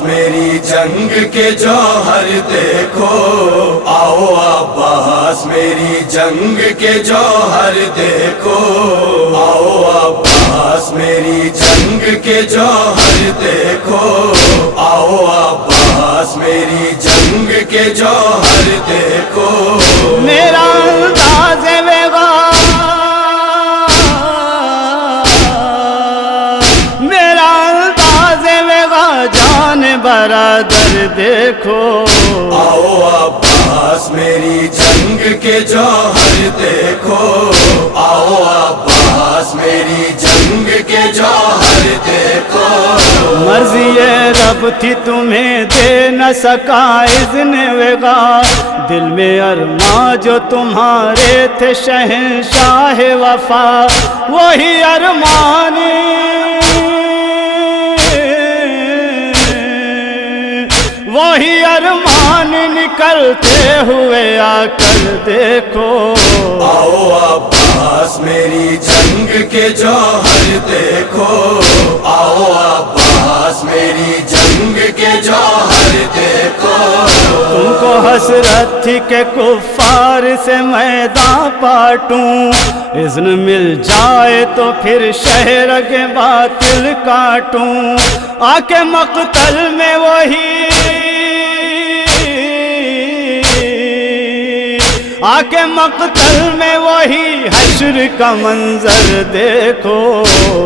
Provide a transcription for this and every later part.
میری جنگ کے جوہر دیکھو، آؤ عباس میری جنگ کے جوہر دیکھو، آؤ عباس میری جنگ کے جوہر دیکھو، آؤ عباس میری جنگ کے جوہر دیکھو۔ میرا انداز برادر دیکھو، آؤ عباس میری جنگ کے جوہر دیکھو، آؤ عباس میری جنگ کے جوہر دیکھو۔ مرضی رب تھی تمہیں دے نہ سکا اذن وغیرہ، دل میں ارماں جو تمہارے تھے شہنشاہ وفا، وہی ارمان وہی ارمان نکلتے ہوئے آ کر دیکھو، آؤ عباس میری جنگ کے جوہر دیکھو، آؤ عباس میری جنگ کے جوہر دیکھو۔ تم کو حسرت تھی کہ کفار سے میدان پاٹوں، اذن مل جائے تو پھر شہر کے باطل کاٹوں، آ کے مقتل میں آ کے مقتل میں وہی حشر کا منظر دیکھو،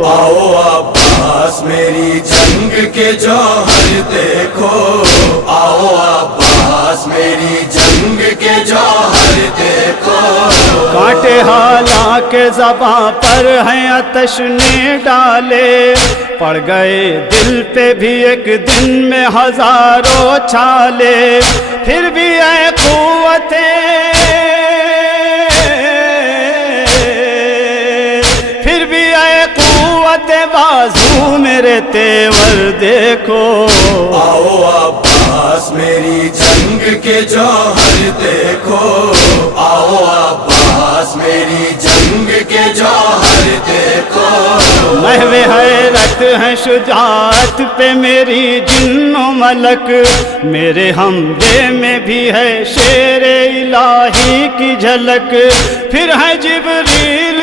آؤ عباس میری جنگ کے جوہر دیکھو، آؤ عباس میری جنگ کے جوہر دیکھو۔ کانٹے حالانکہ زباں پر ہیں آتش نے ڈالے، پڑ گئے دل پہ بھی ایک دن میں ہزاروں چھالے، پھر بھی اے قوت بازو میرے تیور دیکھو، آؤ عباس میری جنگ کے جوہر دیکھو، آؤ عباس میری جنگ کے جوہر دیکھو۔ محو حیرت ہے شجاعت پہ میری جن و ملک، میرے حملے میں بھی ہے شیر الہی کی جھلک، پھر ہے جبریل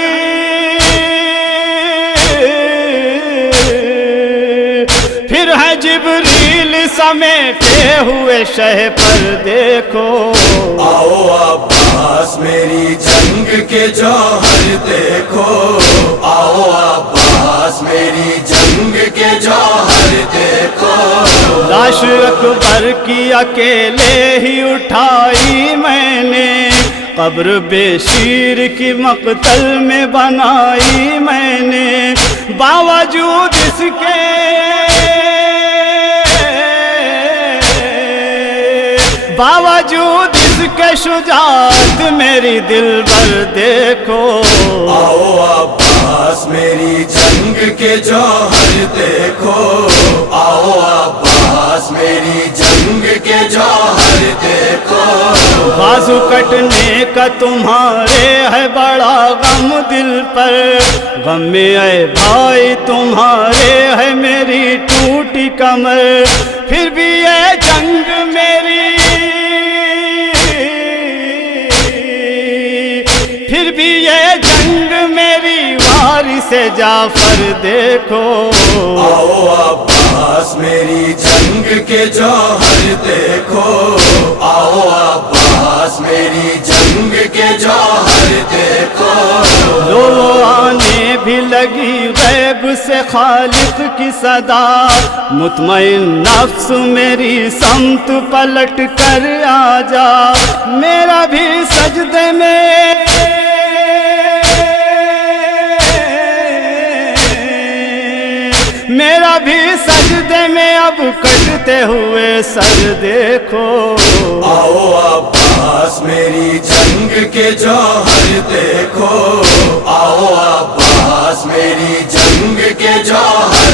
سمیٹے ہوئے شہ پر دیکھو، آؤ عباس میری جنگ کے جوہر دیکھو، آؤ عباس میری جنگ کے جوہر دیکھو۔ لاش اکبر کی اکیلے ہی اٹھائی میں نے، قبر بے شیر کی مقتل میں بنائی میں نے، باوجود اس کے شجاعت میری دل بر دیکھو، آؤ عباس میری جنگ کے جوہر دیکھو، آؤ عباس میری جنگ کے جوہر دیکھو۔ بازو کٹنے کا تمہارے ہے بڑا غم دل پر، غم میں اے بھائی تمہارے ہے میری ٹوٹی کمر، پھر بھی یہ جنگ میری وارث جعفر دیکھو، آؤ عباس میری جنگ کے جوہر دیکھو، آؤ عباس میری جنگ کے جوہر دیکھو۔ لو آنے بھی لگی غیب سے خالق کی صدا، مطمئن نفس میری سمت پلٹ کر آ جا، میرا بھی سجدے میں اب کٹتے ہوئے سر دیکھو، آؤ عباس میری جنگ کے جوہر دیکھو، آؤ عباس میری جنگ کے جوہر